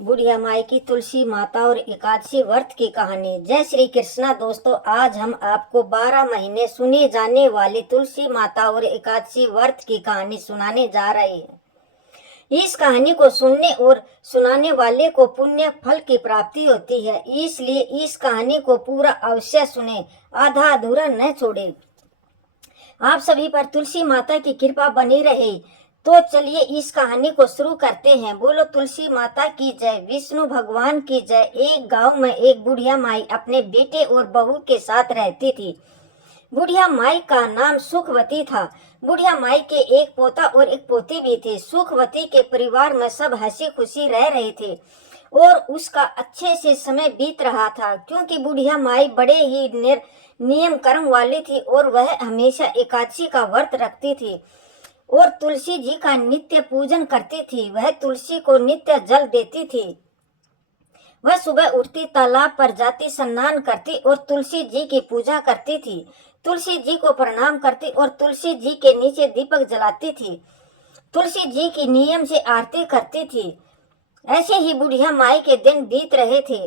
बुढ़िया माई की तुलसी माता और एकादशी व्रत की कहानी। जय श्री कृष्णा दोस्तों, आज हम आपको 12 महीने सुनी जाने वाली तुलसी माता और एकादशी व्रत की कहानी सुनाने जा रहे हैं। इस कहानी को सुनने और सुनाने वाले को पुण्य फल की प्राप्ति होती है, इसलिए इस कहानी को पूरा अवश्य सुने, आधा अधूरा न छोड़े। आप सभी पर तुलसी माता की कृपा बनी रहे। तो चलिए इस कहानी को शुरू करते हैं। बोलो तुलसी माता की जय, विष्णु भगवान की जय। एक गांव में एक बुढ़िया माई अपने बेटे और बहू के साथ रहती थी। बुढ़िया माई का नाम सुखवती था। बुढ़िया माई के एक पोता और एक पोती भी थे। सुखवती के परिवार में सब हंसी खुशी रह रहे थे और उसका अच्छे से समय बीत रहा था, क्योंकि बुढ़िया माई बड़े ही नियम कर्म वाली थी और वह हमेशा एकादशी का व्रत रखती थी और तुलसी जी का नित्य पूजन करती थी। वह तुलसी को नित्य जल देती थी। वह सुबह उठती, तालाब पर जाती, स्नान करती और तुलसी जी की पूजा करती थी। तुलसी जी को प्रणाम करती और तुलसी जी के नीचे दीपक जलाती थी। तुलसी जी की नियम से आरती करती थी। ऐसे ही बुढ़िया माई के दिन बीत रहे थे।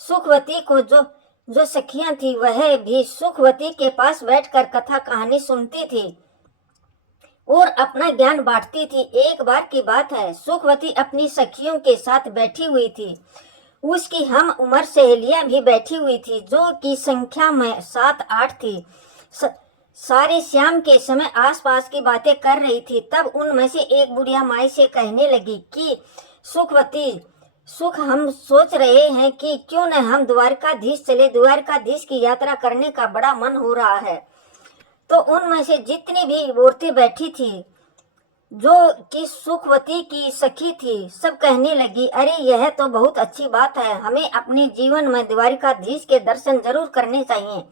सुखवती को जो सखियां थी वह भी सुखवती के पास बैठकर कथा कहानी सुनती थी और अपना ज्ञान बांटती थी। एक बार की बात है, सुखवती अपनी सखियों के साथ बैठी हुई थी। उसकी हम उम्र सहेलियां भी बैठी हुई थी, जो की संख्या में 7-8 थी। सारी शाम के समय आसपास की बातें कर रही थी। तब उनमें से एक बुढ़िया माई से कहने लगी कि सुखवती, हम सोच रहे हैं कि क्यों न हम द्वारकाधीश चले। द्वारकाधीश की यात्रा करने का बड़ा मन हो रहा है। तो उनमें से जितनी भी औरतें बैठी थी, जो कि सुखवती की सखी थी, सब कहने लगी, अरे यह तो बहुत अच्छी बात है, हमें अपने जीवन में द्वारकाधीश के दर्शन जरूर करने चाहिए।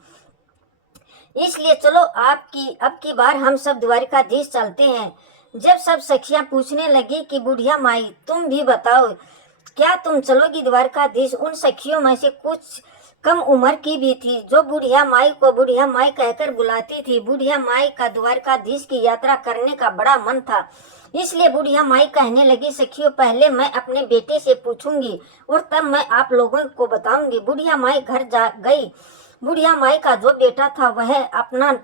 इसलिए चलो अब की बार हम सब द्वारकाधीश चलते हैं। जब सब सखियां पूछने लगी कि बुढ़िया माई तुम भी बताओ, क्या तुम चलोगी द्वारकाधीश? उन सखियों में से कुछ कम उम्र की भी थी, जो बुढ़िया माई को बुढ़िया माई कहकर बुलाती थी। बुढ़िया माई का द्वारकाधीश की यात्रा करने का बड़ा मन था, इसलिए बुढ़िया माई कहने लगी, सखियों पहले मैं अपने बेटे से पूछूंगी और तब मैं आप लोगों को बताऊंगी। बुढ़िया माई घर जा गई। बुढ़िया माई का जो बेटा था वह अपना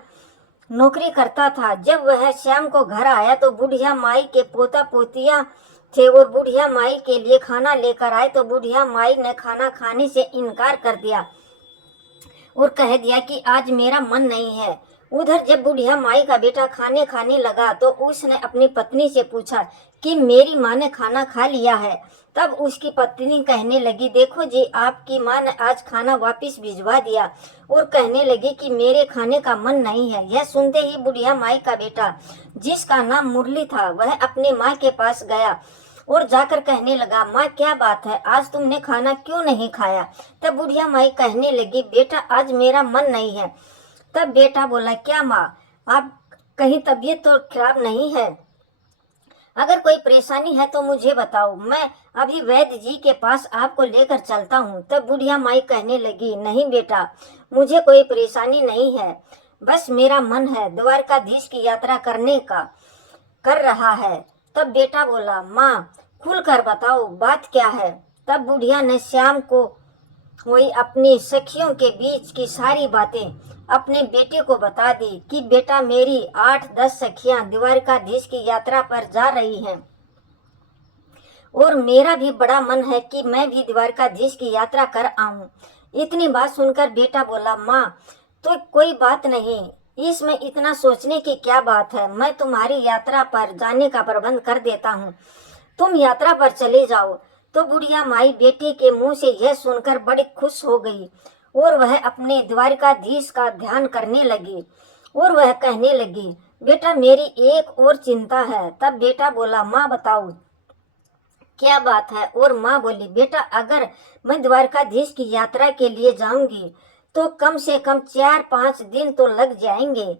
नौकरी करता था। जब वह शाम को घर आया तो बुढ़िया माई के पोता पोतियां थे और बुढ़िया माई के लिए खाना लेकर आए, तो बुढ़िया माई ने खाना खाने से इनकार कर दिया और कह दिया कि आज मेरा मन नहीं है। उधर जब बुढ़िया माई का बेटा खाने लगा तो उसने अपनी पत्नी से पूछा कि मेरी माँ ने खाना खा लिया है। तब उसकी पत्नी कहने लगी, देखो जी, आपकी माँ ने आज खाना वापस भिजवा दिया और कहने लगी कि मेरे खाने का मन नहीं है। यह सुनते ही बुढ़िया माई का बेटा, जिसका नाम मुरली था, वह अपनी माँ के पास गया और जाकर कहने लगा, माँ क्या बात है, आज तुमने खाना क्यों नहीं खाया? तब बुढ़िया माई कहने लगी, बेटा आज मेरा मन नहीं है। तब बेटा बोला, क्या माँ, आप कहीं तबीयत तो खराब नहीं है? अगर कोई परेशानी है तो मुझे बताओ, मैं अभी वैद्य जी के पास आपको लेकर चलता हूँ। तब बुढ़िया माई कहने लगी, नहीं बेटा, मुझे कोई परेशानी नहीं है, बस मेरा मन है द्वारकाधीश की यात्रा करने का कर रहा है। तब बेटा बोला, माँ खुल कर बताओ बात क्या है? तब बुढ़िया ने शाम को हुई अपनी सखियों के बीच की सारी बातें अपने बेटे को बता दी कि बेटा मेरी 8-10 सखियां द्वारकाधीश की यात्रा पर जा रही हैं और मेरा भी बड़ा मन है कि मैं भी द्वारकाधीश की यात्रा कर आऊं। इतनी बात सुनकर बेटा बोला, माँ तो कोई बात नहीं, इसमें इतना सोचने की क्या बात है, मैं तुम्हारी यात्रा पर जाने का प्रबंध कर देता हूँ, तुम यात्रा पर चले जाओ। तो बुढ़िया माई बेटे के मुंह से यह सुनकर बड़ी खुश हो गई और वह अपने द्वारकाधीश का ध्यान करने लगी और वह कहने लगी, बेटा मेरी एक और चिंता है। तब बेटा बोला, माँ बताओ क्या बात है? और माँ बोली, बेटा अगर मैं द्वारकाधीश की यात्रा के लिए जाऊंगी तो कम से कम 4-5 दिन तो लग जाएंगे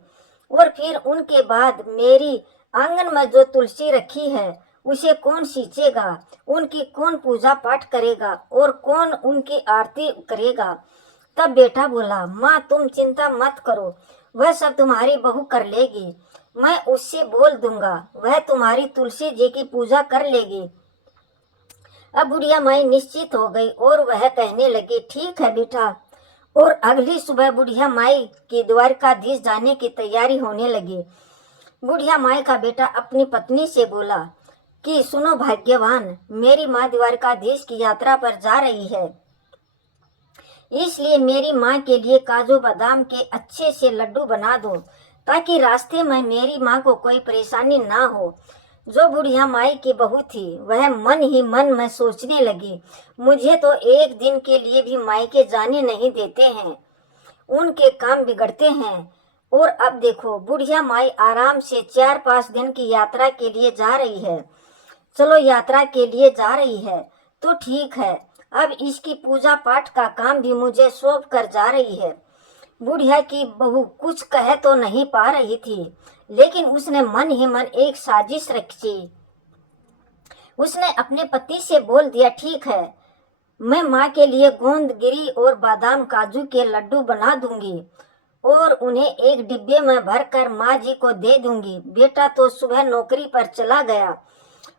और फिर उनके बाद मेरी आंगन में जो तुलसी रखी है उसे कौन सींचेगा, उनकी कौन पूजा पाठ करेगा और कौन उनकी आरती करेगा? तब बेटा बोला, माँ तुम चिंता मत करो, वह सब तुम्हारी बहू कर लेगी, मैं उससे बोल दूंगा, वह तुम्हारी तुलसी जी की पूजा कर लेगी। अब बुढ़िया माई निश्चित हो गई और वह कहने लगी, ठीक है बेटा। और अगली सुबह बुढ़िया माई की द्वारकाधीश जाने की तैयारी होने लगी। बुढ़िया माई का बेटा अपनी पत्नी से बोला कि सुनो भाग्यवान, मेरी माँ द्वारकाधीश की यात्रा पर जा रही है, इसलिए मेरी माँ के लिए काजू बादाम के अच्छे से लड्डू बना दो ताकि रास्ते में मेरी माँ को कोई परेशानी ना हो। जो बुढ़िया माई की बहू थी वह मन ही मन में सोचने लगी, मुझे तो एक दिन के लिए भी मायके जाने नहीं देते हैं, उनके काम बिगड़ते हैं। और अब देखो बुढ़िया माई आराम से 4-5 दिन की यात्रा के लिए जा रही है। चलो यात्रा के लिए जा रही है तो ठीक है, अब इसकी पूजा पाठ का काम भी मुझे सौंप कर जा रही है। बुढ़िया की बहू कुछ कह तो नहीं पा रही थी, लेकिन उसने मन ही मन एक साजिश रची। उसने अपने पति से बोल दिया, ठीक है, मैं माँ के लिए गोंदगिरी और बादाम काजू के लड्डू बना दूंगी और उन्हें एक डिब्बे में भरकर माँ जी को दे दूंगी। बेटा तो सुबह नौकरी पर चला गया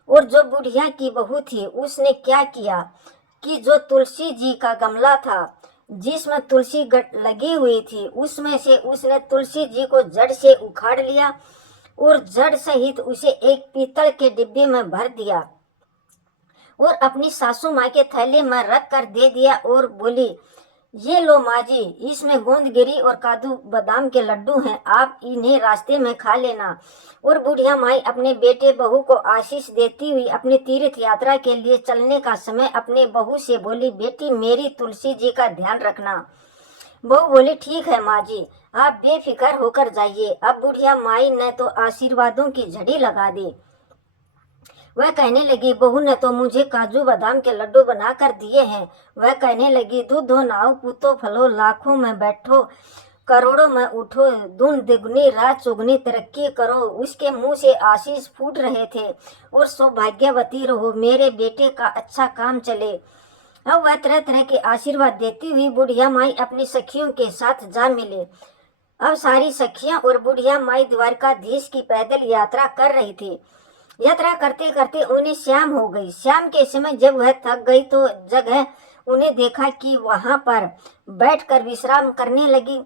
और जो बुढ़िया की बहू थी उसने क्या किया कि जो तुलसी जी का गमला था जिसमें तुलसी लगी हुई थी, उसमें से उसने तुलसी जी को जड़ से उखाड़ लिया और जड़ सहित उसे एक पीतल के डिब्बे में भर दिया और अपनी सासू माँ के थैले में रख कर दे दिया और बोली, ये लो माँ जी, इसमें गोंदगिरी और काजू बादाम के लड्डू हैं, आप इन्हें रास्ते में खा लेना। और बुढ़िया माई अपने बेटे बहू को आशीष देती हुई अपनी तीर्थ यात्रा के लिए चलने का समय अपने बहू से बोली, बेटी मेरी तुलसी जी का ध्यान रखना। बहू बोली, ठीक है माँ जी, आप बेफिक्र होकर जाइए। अब बुढ़िया माई ने तो आशीर्वादों की झड़ी लगा दी। वह कहने लगी, बहू ने तो मुझे काजू बादाम के लड्डू बना कर दिए हैं। वह कहने लगी, दूधो नाव पूतो फलो, लाखों में बैठो करोड़ों में उठो, धुन दिगुनी रात चुगनी तरक्की करो। उसके मुंह से आशीष फूट रहे थे और सौभाग्यवती रहो, मेरे बेटे का अच्छा काम चले। अब वह तरह तरह के आशीर्वाद देती हुई बुढ़िया माई अपनी सखियों के साथ जा मिले। अब सारी सखियां और बुढ़िया माई द्वारकाधीश की पैदल यात्रा कर रही थी। यात्रा करते करते उन्हें शाम हो गई। शाम के समय जब वह थक गई तो जगह उन्हें देखा कि वहां पर बैठकर विश्राम करने लगी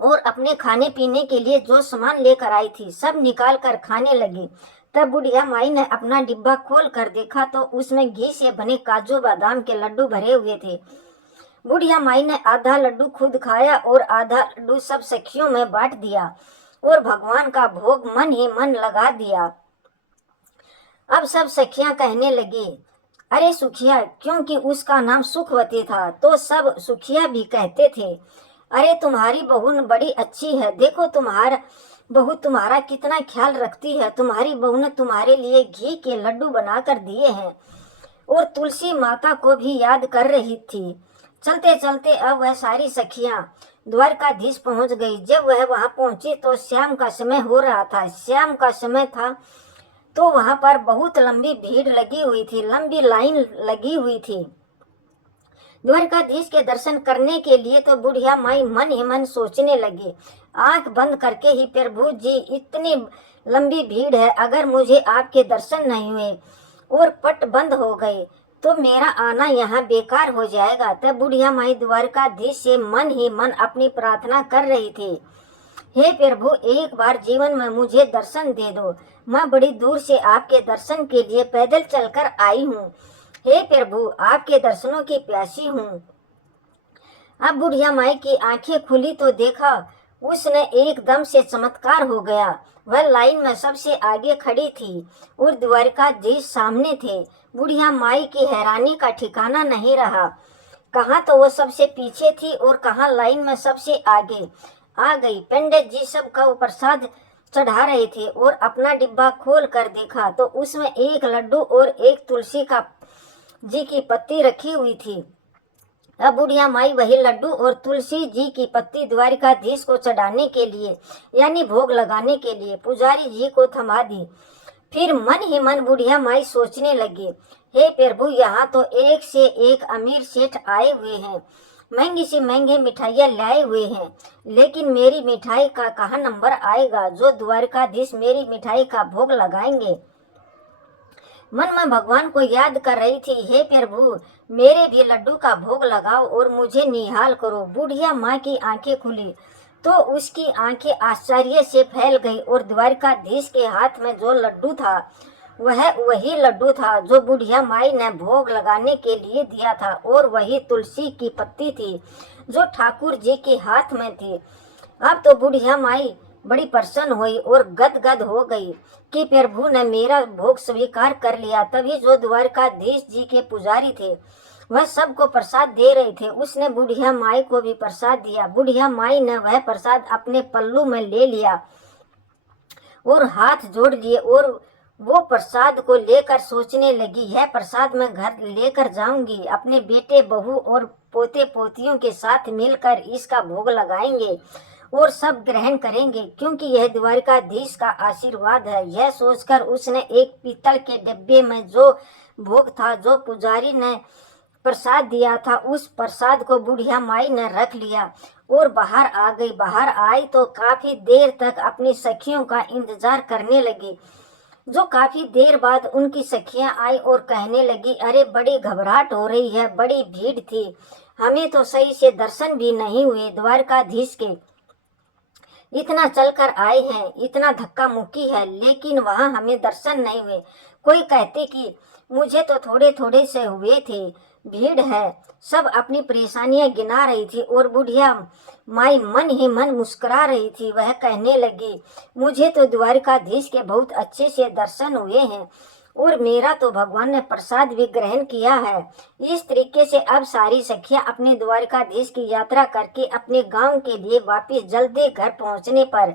और अपने खाने पीने के लिए जो सामान लेकर आई थी सब निकाल कर खाने लगी। तब बुढ़िया माई ने अपना डिब्बा खोल कर देखा तो उसमें घी से बने काजू बादाम के लड्डू भरे हुए थे। बुढ़िया माई ने आधा लड्डू खुद खाया और आधा लड्डू सब सखियों में बांट दिया और भगवान का भोग मन ही मन लगा दिया। अब सब सखियां कहने लगी, अरे सुखिया, क्योंकि उसका नाम सुखवती था तो सब सुखिया भी कहते थे, अरे तुम्हारी बहू बड़ी अच्छी है, देखो तुम्हारा बहू तुम्हारा कितना ख्याल रखती है, तुम्हारी बहू ने तुम्हारे लिए घी के लड्डू बना कर दिए हैं। और तुलसी माता को भी याद कर रही थी। चलते चलते अब वह सारी सखियां द्वारकाधीश पहुंच गई। जब वह वहां पहुंची तो शाम का समय हो रहा था। शाम का समय था तो वहां पर बहुत लंबी भीड़ लगी हुई थी, लंबी लाइन लगी हुई थी द्वारकाधीश के दर्शन करने के लिए। तो बुढ़िया माई मन ही मन सोचने लगी, आंख बंद करके ही, प्रभु जी इतनी लंबी भीड़ है, अगर मुझे आपके दर्शन नहीं हुए और पट बंद हो गए तो मेरा आना यहाँ बेकार हो जाएगा। तब बुढ़िया माई द्वारकाधीश से मन ही मन अपनी प्रार्थना कर रही थी, हे प्रभु, एक बार जीवन में मुझे दर्शन दे दो, मैं बड़ी दूर से आपके दर्शन के लिए पैदल चलकर आई हूँ। हे प्रभु, आपके दर्शनों की प्यासी हूँ। अब बुढ़िया माई की आंखें खुली तो देखा उसने एकदम से चमत्कार हो गया। वह लाइन में सबसे आगे खड़ी थी और द्वारकाधीश सामने थे। बुढ़िया माई की हैरानी का ठिकाना नहीं रहा, कहाँ तो वो सबसे पीछे थी और कहाँ लाइन में सबसे आगे आ गई। पंडित जी सबका प्रसाद चढ़ा रहे थे और अपना डिब्बा खोल कर देखा तो उसमें एक लड्डू और एक तुलसी का जी की पत्ती रखी हुई थी। अब बुढ़िया माई वही लड्डू और तुलसी जी की पत्ती द्वारकाधीश को चढ़ाने के लिए यानी भोग लगाने के लिए पुजारी जी को थमा दी। फिर मन ही मन बुढ़िया माई सोचने लगी, हे प्रभु, यहाँ तो एक से एक अमीर सेठ आए हुए हैं, महंगी से महंगे मिठाइयाँ लाए हुए हैं, लेकिन मेरी मिठाई का कहाँ नंबर आएगा जो द्वारकाधीश मेरी मिठाई का भोग लगाएंगे। मन में भगवान को याद कर रही थी, हे प्रभु मेरे भी लड्डू का भोग लगाओ और मुझे निहाल करो। बुढ़िया माँ की आंखें खुली तो उसकी आंखें आश्चर्य से फैल गई और द्वारकाधीश के हाथ में जो लड्डू था वह वही लड्डू था जो बुढ़िया माई ने भोग लगाने के लिए दिया था, और वही तुलसी की पत्ती थी जो ठाकुर जी के हाथ में थी। अब तो बुढ़िया माई बड़ी प्रसन्न हुई और गदगद हो गई कि प्रभु ने मेरा भोग स्वीकार कर लिया। तभी जो द्वारकाधीश जी के पुजारी थे वह सबको प्रसाद दे रहे थे, उसने बुढ़िया माई को भी प्रसाद दिया। बुढ़िया माई ने वह प्रसाद अपने पल्लू में ले लिया और हाथ जोड़ लिए और वो प्रसाद को लेकर सोचने लगी, यह प्रसाद मैं घर लेकर जाऊंगी, अपने बेटे बहू और पोते पोतियों के साथ मिलकर इसका भोग लगाएंगे और सब ग्रहण करेंगे, क्योंकि यह द्वारकाधीश का आशीर्वाद है। यह सोचकर उसने एक पीतल के डिब्बे में जो भोग था, जो पुजारी ने प्रसाद दिया था, उस प्रसाद को बुढ़िया माई ने रख लिया और बाहर आ गई। बाहर आई तो काफी देर तक अपनी सखियों का इंतजार करने लगी। जो काफी देर बाद उनकी सखियां आई और कहने लगी, अरे बड़ी घबराहट हो रही है, बड़ी भीड़ थी, हमें तो सही से दर्शन भी नहीं हुए द्वारकाधीश के। इतना चलकर आए हैं, इतना धक्का मुक्की है, लेकिन वहां हमें दर्शन नहीं हुए। कोई कहते कि मुझे तो थोड़े थोड़े से हुए थे, भीड़ है। सब अपनी परेशानियां गिना रही थी और बुढ़िया माई मन ही मन मुस्कुरा रही थी। वह कहने लगी, मुझे तो द्वारकाधीश के बहुत अच्छे से दर्शन हुए हैं और मेरा तो भगवान ने प्रसाद भी ग्रहण किया है। इस तरीके से अब सारी सखियां अपने द्वारकाधीश की यात्रा करके अपने गांव के लिए वापस जल्दी घर पहुंचने पर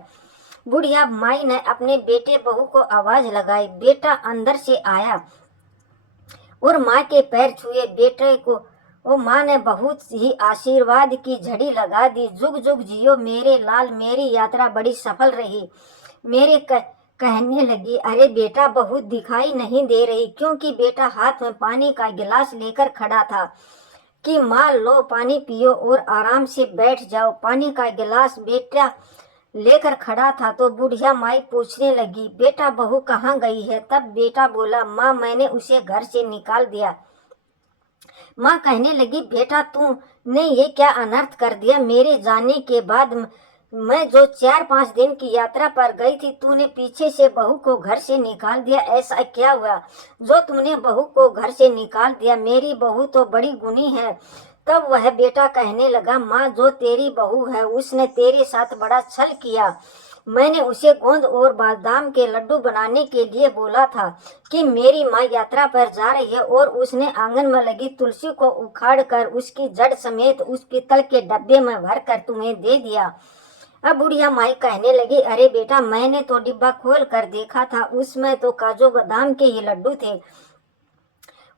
बुढ़िया माई ने अपने बेटे बहू को आवाज लगाई। बेटा अंदर से आया और माँ के पैर छुए बेटे को। वो माँ ने बहुत ही आशीर्वाद की झड़ी लगा दी। जुग जुग जियो मेरे लाल, मेरी यात्रा बड़ी सफल रही। मेरे कहने लगी, अरे बेटा बहू दिखाई नहीं दे रही, क्योंकि बेटा हाथ में पानी का गिलास लेकर खड़ा था कि माँ लो पानी पियो और आराम से बैठ जाओ। पानी का गिलास बेटा लेकर खड़ा था तो बुढ़िया माई पूछने लगी, बेटा बहू कहाँ गई है? तब बेटा बोला, माँ मैंने उसे घर से निकाल दिया। माँ कहने लगी, बेटा तूने ये क्या अनर्थ कर दिया? मेरे जाने के बाद मैं जो 4-5 दिन की यात्रा पर गई थी, तूने पीछे से बहू को घर से निकाल दिया। ऐसा क्या हुआ जो तुमने बहू को घर से निकाल दिया? मेरी बहू तो बड़ी गुणी है। तब वह बेटा कहने लगा, माँ जो तेरी बहू है उसने तेरे साथ बड़ा छल किया। मैंने उसे गोंद और बादाम के लड्डू बनाने के लिए बोला था कि मेरी माँ यात्रा पर जा रही है, और उसने आंगन में लगी तुलसी को उखाड़कर उसकी जड़ समेत उस पीतल के डब्बे में भरकर तुम्हें दे दिया। अब बुढ़िया माई कहने लगी, अरे बेटा मैंने तो डिब्बा खोल कर देखा था, उसमें तो काजू बादाम के ही लड्डू थे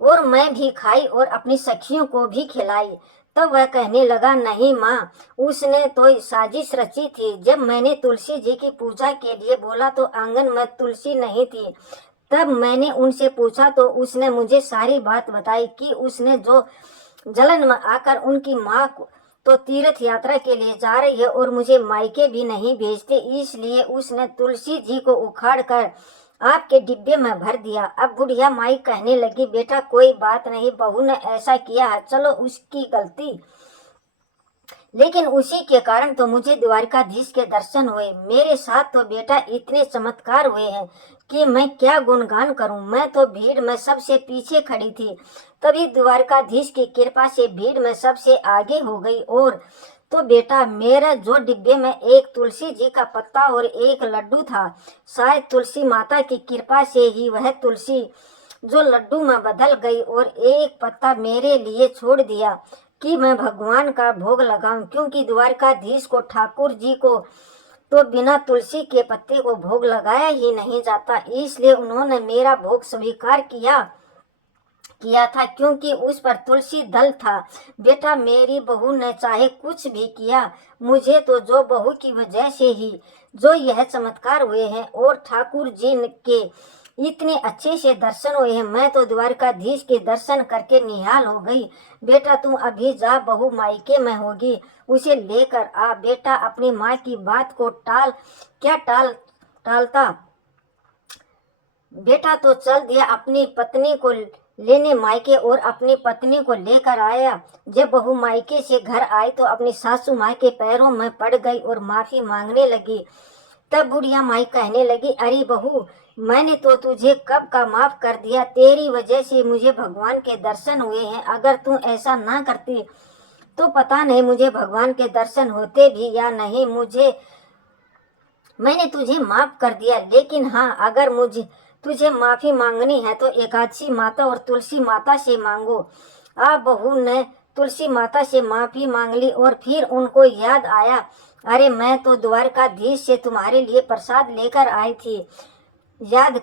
और मैं भी खाई और अपनी सखियों को भी खिलाई। तब वह कहने लगा, नहीं माँ, उसने तो साजिश रची थी। जब मैंने तुलसी जी की पूजा के लिए बोला तो आंगन में तुलसी नहीं थी। तब मैंने उनसे पूछा तो उसने मुझे सारी बात बताई कि उसने जो जलन में आकर उनकी माँ तो तीर्थ यात्रा के लिए जा रही है और मुझे मायके भी नहीं भेजते, इसलिए उसने तुलसी जी को उखाड़ कर आपके डिब्बे में भर दिया। अब बुढ़िया माई कहने लगी, बेटा कोई बात नहीं, बहू ने ऐसा किया है, चलो उसकी गलती, लेकिन उसी के कारण तो मुझे द्वारकाधीश के दर्शन हुए। मेरे साथ तो बेटा इतने चमत्कार हुए हैं कि मैं क्या गुणगान करूं। मैं तो भीड़ में सबसे पीछे खड़ी थी, तभी द्वारकाधीश की कृपा से भीड़ में सबसे आगे हो गई। और तो बेटा मेरा जो डिब्बे में एक तुलसी जी का पत्ता और एक लड्डू था, शायद तुलसी माता की कृपा से ही वह तुलसी जो लड्डू में बदल गई और एक पत्ता मेरे लिए छोड़ दिया कि मैं भगवान का भोग लगाऊं, क्योंकि द्वारकाधीश को ठाकुर जी को तो बिना तुलसी के पत्ते को भोग लगाया ही नहीं जाता, इसलिए उन्होंने मेरा भोग स्वीकार किया था, क्योंकि उस पर तुलसी दल था। बेटा मेरी बहू ने चाहे कुछ भी किया, मुझे तो जो बहू की वजह से ही जो यह चमत्कार हुए हैं और ठाकुर जी के इतने अच्छे से दर्शन हुए हैं, मैं तो द्वारकाधीश के दर्शन करके निहाल हो गई। बेटा तू अभी जा, बहू मायके में होगी, उसे लेकर आ। बेटा अपनी माँ की बात को टालता बेटा तो चल दिया अपनी पत्नी को लेने मायके और अपनी पत्नी को लेकर आया। जब बहू मायके से घर आई तो अपनी सासू माँ के पैरों में पड़ गई और माफी मांगने लगी। तब बुढ़िया माई कहने लगी, अरे बहू, मैंने तो तुझे कब का माफ कर दिया, तेरी वजह से मुझे भगवान के दर्शन हुए हैं। अगर तू ऐसा ना करती तो पता नहीं मुझे भगवान के दर्शन होते भी या नहीं। मैंने तुझे माफ कर दिया, लेकिन हाँ, अगर तुझे माफी मांगनी है तो एकादशी माता और तुलसी माता से मांगो। आप बहू ने तुलसी माता से माफी मांग ली और फिर उनको याद आया, अरे मैं तो द्वारकाधीश से तुम्हारे लिए प्रसाद लेकर आई थी, याद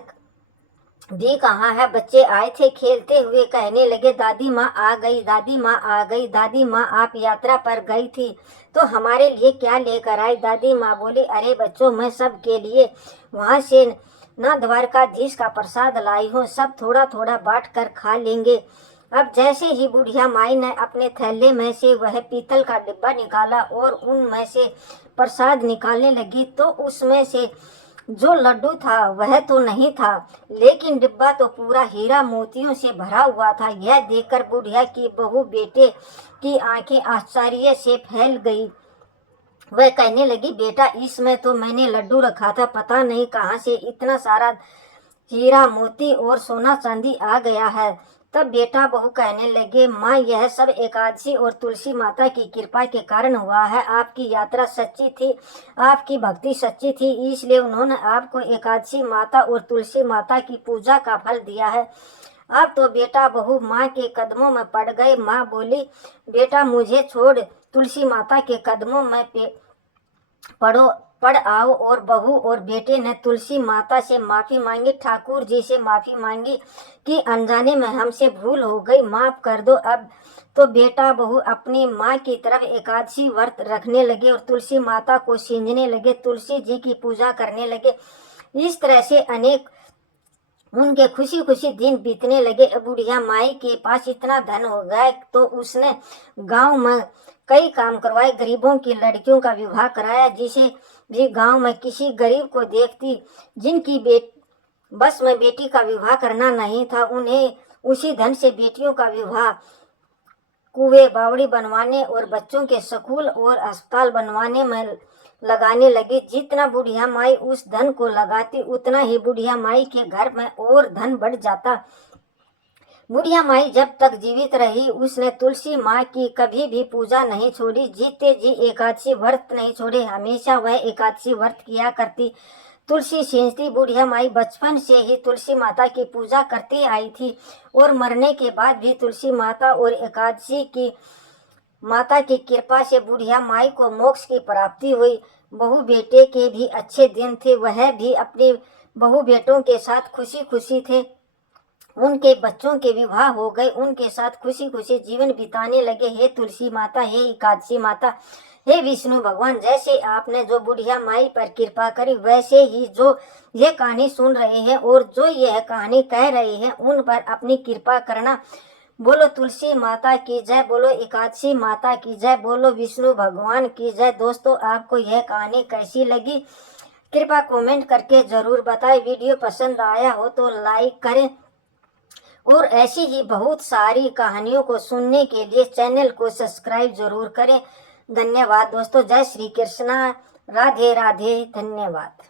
भी कहाँ है। बच्चे आए थे खेलते हुए, कहने लगे, दादी माँ आ गई, दादी माँ आ गई। दादी माँ, आप यात्रा पर गई थी तो हमारे लिए क्या लेकर आई? दादी माँ बोली, अरे बच्चों, मैं सब के लिए वहाँ से ना द्वारकाधीश का प्रसाद लाई हूँ, सब थोड़ा थोड़ा बांट कर खा लेंगे। अब जैसे ही बुढ़िया माई ने अपने थैले में से वह पीतल का डिब्बा निकाला और उनमें से प्रसाद निकालने लगी तो उसमें से जो लड्डू था वह तो नहीं था, लेकिन डिब्बा तो पूरा हीरा मोतियों से भरा हुआ था। यह देखकर बुढ़िया की बहू बेटे की आंखें आश्चर्य से फैल गई। वह कहने लगी, बेटा, इसमें तो मैंने लड्डू रखा था, पता नहीं कहाँ से इतना सारा हीरा मोती और सोना चांदी आ गया है। तब बेटा बहू कहने लगे, माँ, यह सब एकादशी और तुलसी माता की कृपा के कारण हुआ है। आपकी यात्रा सच्ची थी, आपकी भक्ति सच्ची थी, इसलिए उन्होंने आपको एकादशी माता और तुलसी माता की पूजा का फल दिया है। अब तो बेटा बहू माँ के कदमों में पड़ गए। माँ बोली, बेटा, मुझे छोड़ तुलसी माता के कदमों में पड़ आओ। और बहू और बेटे ने तुलसी माता से माफी मांगी, ठाकुर जी से माफी मांगी कि अनजाने में हमसे भूल हो गई, माफ कर दो। अब तो बेटा बहू अपनी माँ की तरफ एकादशी व्रत रखने लगे और तुलसी माता को सींचने लगे, तुलसी जी की पूजा करने लगे। इस तरह से अनेक उनके खुशी खुशी दिन बीतने लगे। बुढ़िया माई के पास इतना धन हो गया तो उसने गांव में कई काम करवाए, गरीबों की लड़कियों का विवाह कराया। जिसे भी गांव में किसी गरीब को देखती जिनकी बस में बेटी का विवाह करना नहीं था, उन्हें उसी धन से बेटियों का विवाह, कुएं बावड़ी बनवाने और बच्चों के स्कूल और अस्पताल बनवाने में लगाने लगी। जितना बुढ़िया माई उस धन को लगाती उतना ही बुढ़िया माई के घर में और धन बढ़ जाता। बुढ़िया माई जब तक जीवित रही उसने तुलसी माँ की कभी भी पूजा नहीं छोड़ी, जीते जी एकादशी व्रत नहीं छोड़े, हमेशा वह एकादशी व्रत किया करती, तुलसी सींचती। बुढ़िया माई बचपन से ही तुलसी माता की पूजा करती आई थी और मरने के बाद भी तुलसी माता और एकादशी की माता की कृपा से बुढ़िया माई को मोक्ष की प्राप्ति हुई। बहू बेटे के भी अच्छे दिन थे, वह भी अपने बहू बेटों के साथ खुशी खुशी थे। उनके बच्चों के विवाह हो गए, उनके साथ खुशी खुशी जीवन बिताने लगे। हे तुलसी माता, हे एकादशी माता, हे विष्णु भगवान, जैसे आपने जो बुढ़िया माई पर कृपा करी वैसे ही जो ये कहानी सुन रहे हैं और जो यह कहानी कह रहे हैं उन पर अपनी कृपा करना। बोलो तुलसी माता की जय, बोलो एकादशी माता की जय, बोलो विष्णु भगवान की जय। दोस्तों, आपको यह कहानी कैसी लगी कृपया कमेंट करके जरूर बताएं। वीडियो पसंद आया हो तो लाइक करें और ऐसी ही बहुत सारी कहानियों को सुनने के लिए चैनल को सब्सक्राइब जरूर करें। धन्यवाद दोस्तों। जय श्री कृष्णा। राधे राधे। धन्यवाद।